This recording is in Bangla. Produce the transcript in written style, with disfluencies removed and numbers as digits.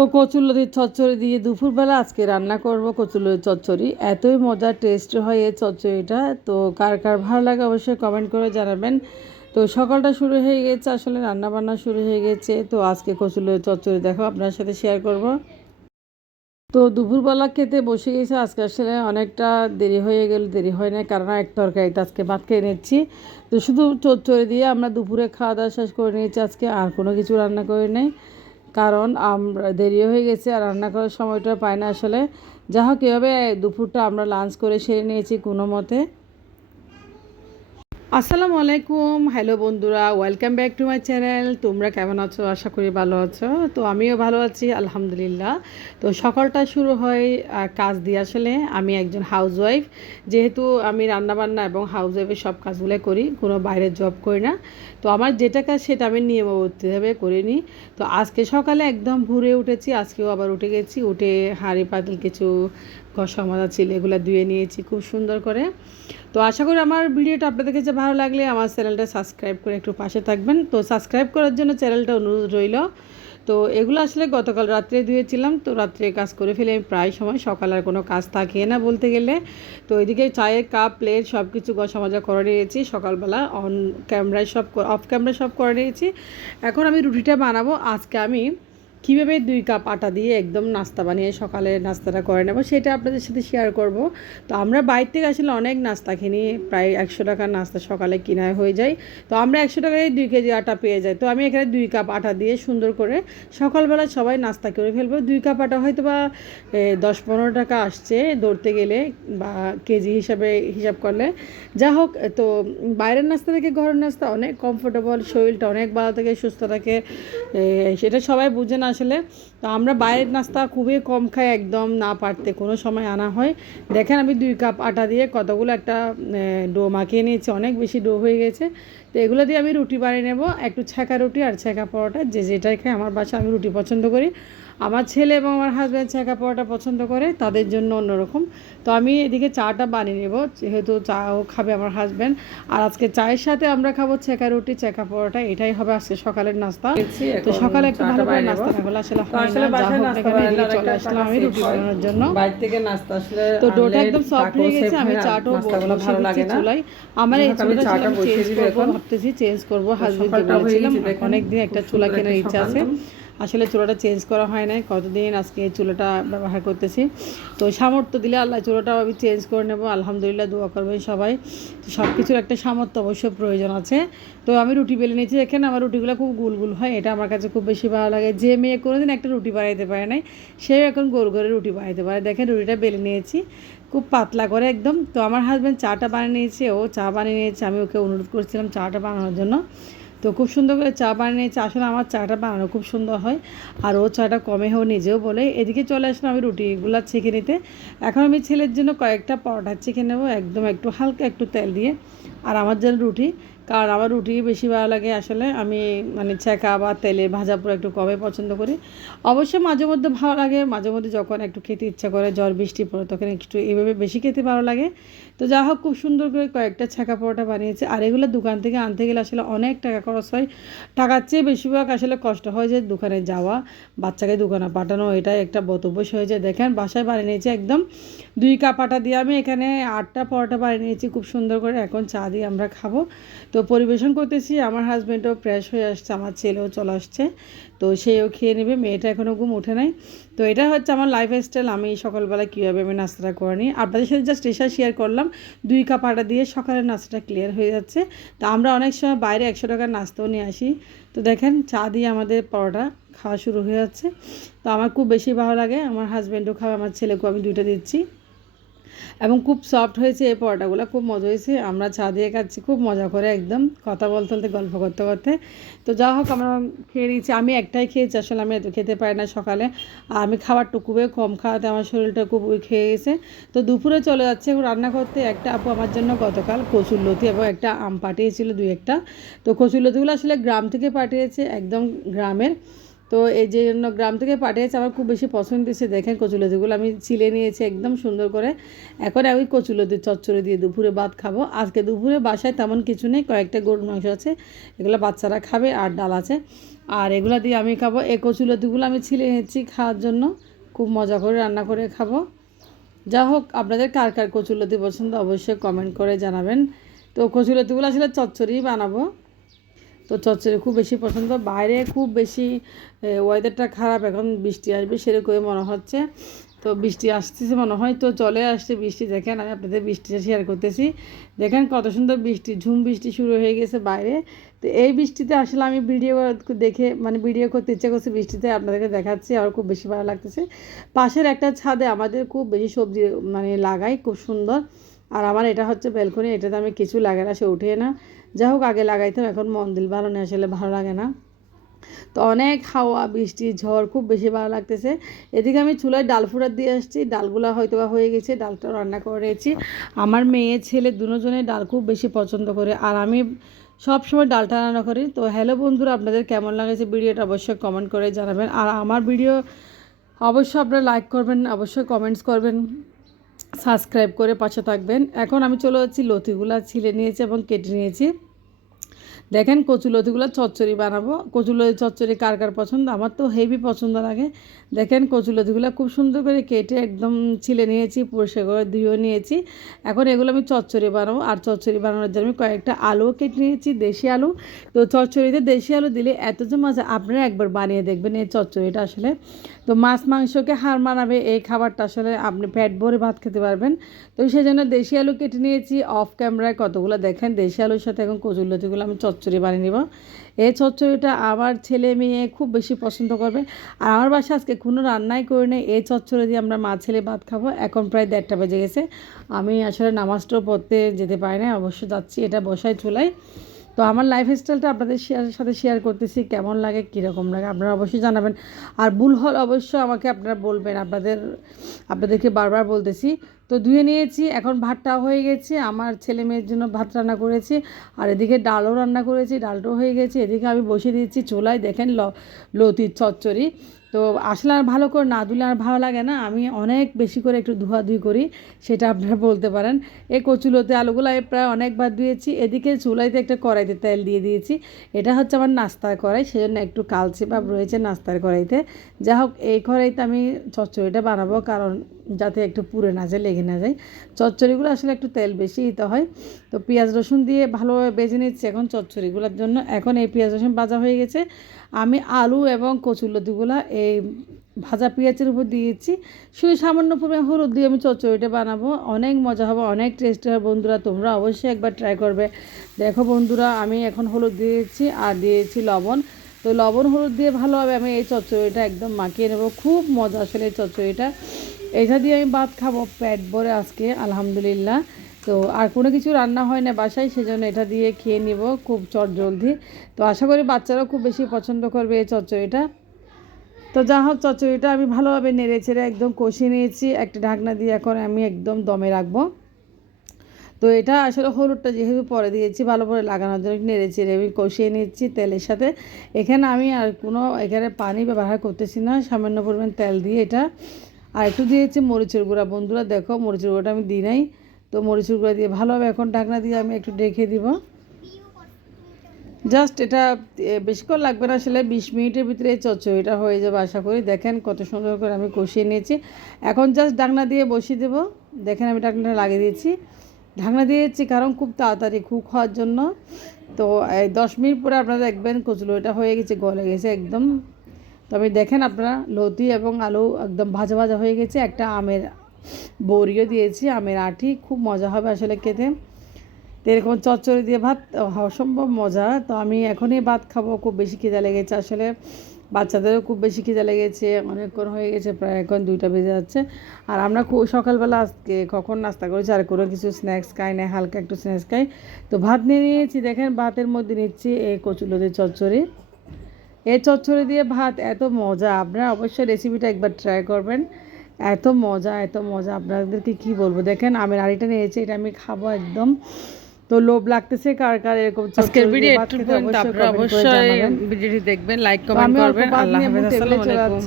তো কচুরলতির চচ্চড়ি দিয়ে দুপুরবেলা আজকে রান্না করব কচুরলতির চচ্চড়ি। এতই মজার টেস্ট হয় এই চচ্চড়িটা। তো কার কার ভালো লাগে অবশ্যই কমেন্ট করে জানাবেন। তো সকালটা শুরু হয়ে গেছে, আসলে রান্নাবান্না শুরু হয়ে গেছে। তো আজকে কচুরলতির চচ্চড়ি দেখো আপনার সাথে শেয়ার করব। তো দুপুরবেলা খেতে বসে গেছে। আজকে আসলে অনেকটা দেরি হয় না, কারণ এক তরকারিতে আজকে ভাত খেয়ে নিচ্ছি। তো শুধু চচ্চড়ি দিয়ে আমরা দুপুরে খাওয়া দাওয়া শেষ করে নিয়েছি আজকে, আর কোনো কিছু রান্না করি নাই, কারণ আমরা দেরি হয়ে গেছে আর রান্না করার সময়টা পাই না আসলে। যা হোক এভাবে দুপুরটা আমরা লাঞ্চ করে সেরে নিয়েছি কোনো মতে। আসসালামু আলাইকুম, হ্যালো বন্ধুরা, welcome back to my channel. তোমরা কেমন আছো? আশা করি ভালো আছো। তো আমিও ভালো আছি আলহামদুলিল্লাহ। তো সকালটা শুরু হয় কাজ দিয়ে। আসলে আমি একজন হাউসওয়াইফ, যেহেতু আমি রান্নাবান্না এবং হাউসওয়াইফের সব কাজগুলো করি, কোনো বাইরের জব করি না। তো আমার যেটা কাজ সেটা আমি নিয়মবদ্ধভাবে করিনি। তো আজকে সকালে একদম ভোরে উঠেছি, আজকেও আবার উঠে গেছি। উঠে হাঁড়ি পাতিল কিছু ঘষা মাজা ছিল, এগুলো ধুয়ে নিয়েছি খুব সুন্দর করে। তো আশা করি আমার ভিডিওটা আপনাদের কাছে ভালো লাগলে আমার চ্যানেলটা সাবস্ক্রাইব করে একটু পাশে থাকবেন। তো সাবস্ক্রাইব করার জন্য চ্যানেলটা অনুরোধ রইল। তো এগুলো আসলে গতকাল রাত্রে ধুয়েছিলাম, তো রাত্রে কাজ করে ফেলে আমি প্রায় সময় সকাল আর কোনো কাজ থাকে না বলতে গেলে। তো এদিকে চায়ের কাপ প্লেট সব কিছু ঘষা মাজা করে নিয়েছি সকালবেলা, অন ক্যামেরায় সব অফ ক্যামেরায় সব করে নিয়েছি। এখন আমি রুটিটা বানাবো। আজকে আমি কীভাবে 2 কাপ আটা দিয়ে একদম নাস্তা বানিয়ে সকালে নাস্তাটা করে নেব সেটা আপনাদের সাথে শেয়ার করব। তো আমরা বাইরে থেকে আসলে অনেক নাস্তা কিনি, প্রায় 100 টাকার নাস্তা সকালে কিনা হয়ে যায়। তো আমরা 100 টাকায় 2 কেজি আটা পেয়ে যাই। তো আমি এখানে 2 কাপ আটা দিয়ে সুন্দর করে সকালবেলা সবাই নাস্তা করে ফেলবো। 2 কাপ আটা হয়তো বা 10-15 টাকা আসছে ধরতে গেলে, বা কেজি হিসাবে হিসাব করলে। যা হোক, তো বাইরের নাস্তা থেকে ঘরের নাস্তা অনেক কমফোর্টেবল, শরীরটা অনেক ভালো থাকে, সুস্থ থাকে, সেটা সবাই বুঝে না আসলে। তো আমরা বাইরের নাস্তা খুবই কম খাই, একদম না পারতে কোনো সময় আনা হয়। দেখেন আমি 2 কাপ আটা দিয়ে কতগুলো একটা ডো মাখিয়ে নিয়েছি, অনেক বেশি ডো হয়ে গেছে। তো এগুলো দিয়ে আমি রুটি বানিয়ে নেব, একটু ছ্যাঁকা রুটি আর ছ্যাঁকা পরোটা, যে যেটাই খাই। আমার বাসায় আমি রুটি পছন্দ করি, আমার ছেলে এবং আমার হাজব্যান্ড ছ্যাঁকা পরোটা পছন্দ করে, তাদের জন্য অন্যরকম। তো আমি এদিকে চাটা বানিয়ে নেব, যেহেতু চাও খাবে আমার হাজব্যান্ড। আর আজকে চায়ের সাথে আমরা খাবো ছ্যাঁকা রুটি ছ্যাঁকা পরোটা, এটাই হবে আজকে সকালের নাস্তা। তো সকালে একটু ভালো করে নাস্তা না হলে আসলে হয় না। যা হোক, এখানে এদিকে চলে আসলাম আমি রুটি বানানোর জন্য। বাইরে থেকে নাস্তা আসলে তো ডোটা একদম সফট হয়ে গেছে, আমি চাটাও বসিয়ে দিচ্ছি চুলায়। আমার এই চুলাটা চেঞ্জ করবো, ভাবতেছি চেঞ্জ করবো। হাজবেন্ডকে বলেছিলাম অনেকদিন একটা চুলা কেনার ইচ্ছা আছে, আসলে চুলাটা চেঞ্জ করা হয় নাই, কতদিন আজকে এই চুলাটা ব্যবহার করতেছি। তো সামর্থ্য দিলে আল্লাহ চুলাটাও আমি চেঞ্জ করে নেব, আলহামদুলিল্লাহ, দোয়া করবেন সবাই। তো সব কিছুর একটা সামর্থ্য অবশ্য প্রয়োজন আছে। তো আমি রুটি বেলে নিয়েছি, এখানে আমার রুটিগুলো খুব গোল গোল হয়, এটা আমার কাছে খুব বেশি ভালো লাগে। যে মেয়ে কোনোদিন একটা রুটি বানাইতে পারে নাই, সেও এখন গোল করে রুটি বানাইতে পারে। দেখেন রুটিটা বেলে নিয়েছি খুব পাতলা করে একদম। তো আমার হাজব্যান্ড চাটা বানিয়ে নিয়েছে, ও চা বানিয়ে নিয়েছে, আমি ওকে অনুরোধ করছিলাম চাটা বানানোর জন্য। তো খুব সুন্দর করে চা বানিয়েছে, আসলে আমার চাটা বানানো খুব সুন্দর হয়, আর ও চাটা কমে হোক নিজেও বলে। এদিকে চলে আসলাম আমি রুটিগুলো ছেঁকে নিতে। এখন আমি ছেলের জন্য কয়েকটা পরোটা ছেঁকে নেবো, একদম একটু হালকা একটু তেল দিয়ে। আর আমার জন্য রুটি, কারণ আমার রুটি বেশি ভালো লাগে আসলে। আমি মানে ছেঁকা বা তেলে ভাজা পুরো একটু কমই পছন্দ করি। অবশ্য মাঝে মধ্যে ভালো লাগে, মাঝে মধ্যে যখন একটু খেতে ইচ্ছা করে, ঝড় বৃষ্টি পড়ে, তখন একটু এইভাবে বেশি খেতে ভালো লাগে। তো যা হোক, খুব সুন্দর করে কয়েকটা ছাঁকা পরোটা বানিয়েছে। আর এগুলো দোকান থেকে আনতে গেলে আসলে অনেক টাকা খরচ হয়, টাকার চেয়ে বেশিরভাগ আসলে কষ্ট হয় যে দোকানে যাওয়া, বাচ্চাকে দোকানে পাঠানো, এটাই একটা বতভ্যাস হয়ে যায়। দেখেন বাসায় বানিয়ে নিয়েছি একদম 2 কাপ আটা দিয়ে আমি এখানে 8টা পরোটা বানিয়ে নিয়েছি খুব সুন্দর করে। এখন চা দিয়ে আমরা খাবো। তো পরিবেশন করতেছি, আমার হাজব্যান্ডও ফ্রেশ হয়ে আসছে, আমার ছেলেও চলে আসছে, তো সেও খেয়ে নেবে, মেয়েটা এখনও ঘুম ওঠে নাই। তো এটা হচ্ছে আমার লাইফস্টাইল, আমি সকালবেলা কীভাবে আমি নাস্তাটা করে নিই আপনাদের সাথে জাস্ট এটা শেয়ার করলাম। 2 কাপ আটা দিয়ে সকালের নাস্তাটা ক্লিয়ার হয়ে যাচ্ছে। তো আমরা অনেক সময় বাইরে 100 টাকার নাস্তাও নিয়ে আসি। তো দেখেন চা দিয়ে আমাদের পরোটা খাওয়া শুরু হয়ে যাচ্ছে। তো আমার খুব বেশি ভালো লাগে, আমার হাজব্যান্ডও খাবে, আমার ছেলেকেও আমি 2টা দিচ্ছি। এবং খুব সফট হয়েছে এই পরোটাগুলো, খুব মজা হয়েছে। আমরা চা দিয়ে খাচ্ছি খুব মজা করে, একদম কথা বলতে বলতে গল্প করতে করতে। তো যা হোক, আমরা খেয়ে নিয়েছি, আমি একটাই খেয়েছি, আসলে আমি এত খেতে পারি না সকালে। আর আমি খাবারটা খুবই কম খাওয়াতে আমার শরীরটা খুব উইক হয়ে গেছে। তো দুপুরে চলে যাচ্ছে রান্না করতে। একটা আপু আমার জন্য গতকাল কচুরলতি এবং একটা আম পাঠিয়েছিল 2-1টা। তো কচুরলতিগুলো আসলে গ্রাম থেকে পাঠিয়েছে, একদম গ্রামের। তো এই যে জন্য গ্রাম থেকে পাঠিয়েছে, আমার খুব বেশি পছন্দ হয়েছে। দেখেন কচুলতিগুলো আমি ছিলে নিয়েছি একদম সুন্দর করে। এখন আমি কচুলতি চচ্চড়ি দিয়ে দুপুরে ভাত খাবো। আজকে দুপুরে বাসায় তেমন কিছু নেই, কয়েকটা গরুর মাংস আছে, এগুলো বাচ্চারা খাবে, আর ডাল আছে, আর এগুলো দিয়ে আমি খাবো। এই কচুলতিগুলো আমি ছিলে নিয়েছি খাওয়ার জন্য, খুব মজা করে রান্না করে খাবো। যা হোক, আপনাদের কার কার কচুলতি পছন্দ অবশ্যই কমেন্ট করে জানাবেন। তো কচুলতিগুলো আসলে চচ্চড়ি বানাবো, তো চচ্চড়ি খুব বেশি পছন্দ। বাইরে খুব বেশি ওয়েদারটা খারাপ, এখন বৃষ্টি আসবে সেরকমই মনে হচ্ছে। তো বৃষ্টি আসতেছে মনে হয়, তো চলে আসছে বৃষ্টি। দেখেন আমি আপনাদের বৃষ্টিটা শেয়ার করতেছি। দেখেন কত সুন্দর বৃষ্টি, ঝুম বৃষ্টি শুরু হয়ে গেছে বাইরে। তো এই বৃষ্টিতে আসলে আমি ভিডিও দেখে মানে ভিডিও করতে ইচ্ছে করছে, বৃষ্টিতে আপনাদেরকে দেখাচ্ছি, আর খুব বেশি ভালো লাগতেছে। পাশের একটা ছাদে আমাদের খুব বেশি সবজি মানে লাগাই, খুব সুন্দর। আর আমার এটা হচ্ছে ব্যালকনি, এটাতে আমি কিছু লাগাই না, সে উঠে না। যাই হোক, আগে লাগাইতাম, এখন মন দিল ভালো নেই, আসলে ভালো লাগে না। তো অনেক হাওয়া, বৃষ্টি, ঝড়, খুব বেশি ভালো লাগতেছে। এদিকে আমি চুলায় ডাল ফুটার দিয়ে আসছি, ডালগুলো হয়তো বা হয়ে গেছে, ডালটা রান্না করেছি। আমার মেয়ে ছেলে দুজনে ডাল খুব বেশি পছন্দ করে, আর আমি সব সময় ডালটা রান্না করি। তো হ্যালো বন্ধুরা, আপনাদের কেমন লাগেছে ভিডিওটা অবশ্যই কমেন্ট করে জানাবেন। আর আমার ভিডিও অবশ্যই আপনারা লাইক করবেন, অবশ্যই কমেন্টস করবেন, সাবস্ক্রাইব করে পাশে থাকবেন। এখন আমি চলে যাচ্ছি, লতিগুলো ছিলে নিয়েছি এবং কেটে নিয়েছি। দেখেন কচুলতিগুলো চচ্চড়ি বানাবো। কচুলতি চচ্চড়ি কার কার পছন্দ, আমার তো হেভি পছন্দ লাগে। দেখেন কচুলতিগুলো খুব সুন্দর করে কেটে একদম ছিলে নিয়েছি, পরিষ্কার করে ধুয়ে নিয়েছি। এখন এগুলো আমি চচ্চড়ি বানাবো, আর চচ্চড়ি বানানোর জন্য আমি কয়েকটা আলুও কেটে নিয়েছি, দেশি আলু। তো চচ্চড়িতে দেশি আলু দিলে এত যে মজা, আপনারা একবার বানিয়ে দেখবেন এই চচ্চড়িটা আসলে। তো মাছ মাংসকে হার মানাবে এই খাবারটা, আসলে আপনি পেট ভরে ভাত খেতে পারবেন। তো সেই জন্য দেশি আলু কেটে নিয়েছি। অফ ক্যামেরায় কতগুলো দেখেন দেশি আলুর সাথে এখন কচুরলতিগুলো আমি চচ্চড়ি বানিয়ে নিব। এই চচ্চড়িটা আমার ছেলে মেয়ে খুব বেশি পছন্দ করবে। আর আমার বাসায় আজকে কোনো রান্নাই করি না, এই চচ্চড়ি দিয়ে আমরা মা ছেলে ভাত খাবো। এখন প্রায় 1:30 বেজে গেছে, আমি আসলে নামাজটাও পড়তে যেতে পারি না, অবশ্য যাচ্ছি, এটা বসাই চুলায়। তো আমার লাইফস্টাইলটা আপনাদের সাথে শেয়ার করতেছি, কেমন লাগে কীরকম লাগে আপনারা অবশ্যই জানাবেন। আর ভুল হল অবশ্যই আমাকে আপনারা বলবেন, আপনাদেরকে বারবার বলতেছি। তো ধুয়ে নিয়েছি, এখন ভাতটাও হয়ে গেছে, আমার ছেলে মেয়ের জন্য ভাত রান্না করেছি, আর এদিকে ডালও রান্না করেছি, ডালটাও হয়ে গেছে। এদিকে আমি বসে দিয়েছি চুলায়, দেখেন লতির চচ্চড়ি। তো আসলে আর ভালো করে না ধুলে আর ভালো লাগে না, আমি অনেক বেশি করে একটু ধোয়াধুয়ি করি, সেটা আপনারা বলতে পারেন। এই কচুলতি আলুগুলো আমি প্রায় অনেকবার ধুয়েছি। এদিকে চুলাইতে একটা কড়াইতে তেল দিয়ে দিয়েছি, এটা হচ্ছে আমার নাস্তার কড়াই, সেজন্য একটু কালচে ভাব রয়েছে নাস্তার কড়াইতে। যা হোক, এই কড়াইতে আমি চচ্চড়িটা বানাবো, কারণ যাতে একটু পুড়ে না যায়, লেগে না যায়। চচ্চড়িগুলো আসলে একটু তেল বেশি দিতে হয়। তো পেঁয়াজ রসুন দিয়ে ভালোভাবে বেজে নিচ্ছি এখন চচ্চড়িগুলোর জন্য। এখন এই পেঁয়াজ রসুন ভাজা হয়ে গেছে, আমি আলু এবং কচুরলতিগুলো এই ভাজা পেঁয়াজের উপর দিয়েছি। শুধু সামান্য পরিমাণ হলুদ দিয়ে আমি চচ্চড়িটা বানাবো, অনেক মজা হবে, অনেক টেস্টি হবে বন্ধুরা, তোমরা অবশ্যই একবার ট্রাই করবে। দেখো বন্ধুরা, আমি এখন হলুদ দিয়েছি আর দিয়েছি লবণ। তো লবণ হলুদ দিয়ে ভালোভাবে আমি এই চচ্চড়িটা একদম মাখিয়ে নেবো, খুব মজা আসলে এই চচ্চড়িটা। এটা দিয়ে আমি ভাত খাবো পেট ভরে আজকে, আলহামদুলিল্লাহ। তো আর কোনো কিছু রান্না হয় না বাসায়, সেজন্য এটা দিয়ে খেয়ে নিব খুব চটজলদি। তো আশা করি বাচ্চারাও খুব বেশি পছন্দ করবে এই চচ্চড়িটা। তো যা হোক, চচ্চড়িটা আমি ভালোভাবে নেড়ে ছেড়ে একদম কষিয়ে নিয়েছি একটা ঢাকনা দিয়ে, এখন আমি একদম দমে রাখবো। তো এটা আসলে হলুদটা যেহেতু পরে দিয়েছি, ভালো করে লাগানোর জন্য নেড়ে চেড়ে আমি কষিয়ে নিচ্ছি তেলের সাথে। এখানে আমি আর এখানে পানি ব্যবহার করতেছি না, সামান্য পরিমাণ তেল দিয়ে এটা। আর একটু দিয়েছি মরিচের গুঁড়া, বন্ধুরা দেখো মরিচের গুঁড়োটা আমি দিই নাই। তো মরিচের গুঁড়া দিয়ে ভালোভাবে এখন ঢাকনা দিয়ে আমি একটু ঢেকে দিব। জাস্ট এটা বেশিক্ষণ লাগবে না, আসলে 20 মিনিটের ভিতরে এই চচ্চড়িটা হয়ে যাবে আশা করি। দেখেন কত সুন্দর করে আমি কষিয়ে নিয়েছি, এখন জাস্ট ঢাকনা দিয়ে বসিয়ে দেবো। দেখেন আমি ঢাকনাটা লাগিয়ে দিয়েছি, ঢাকনা দিয়েছি কারণ খুব তাড়াতাড়ি কুক হওয়ার জন্য। তো এই 10 মিনিট পরে আপনারা দেখবেন কচুরিটা হয়ে গেছে, গলে গেছে একদম। তবে দেখেন আপনারা লতি এবং আলু একদম ভাজা ভাজা হয়ে গেছে, একটা আমের বড়িও দিয়েছি, আমের আঁটি, খুব মজা হবে আসলে খেতে। তো এরকম চচ্চড়ি দিয়ে ভাত অসম্ভব মজা। তো আমি এখনই ভাত খাবো, খুব বেশি খিদা লেগেছে আসলে, বাচ্চাদেরও খুব বেশি খিদা লেগেছে, অনেকক্ষণ হয়ে গেছে, প্রায় এখন 2টা বেজে যাচ্ছে। আর আমরা খুব সকালবেলা আজকে কখন নাস্তা করেছি, আর কোনো কিছু স্ন্যাক্স খাই না, হালকা একটু স্ন্যাক্স খাই। তো ভাত নিয়ে নিয়েছি, দেখেন ভাতের মধ্যে নিচ্ছি এই কচুলতির চচ্চড়ি। এই চচ্চড়ি দিয়ে ভাত এত মজা, আপনারা অবশ্যই রেসিপিটা একবার ট্রাই করবেন, এত মজা এত মজা, আপনাদেরকে কি বলবো। দেখেন আমের আড়িটা নিয়েছি, এটা আমি খাবো একদম। তো লোভ লাগতেছে কার কার এরকম আজকের ভিডিও একটু পর্যন্ত, আপনারা অবশ্যই ভিডিওটি দেখবেন, লাইক কমেন্ট করবেন। আল্লাহ হাফেজ, আসসালামু আলাইকুম।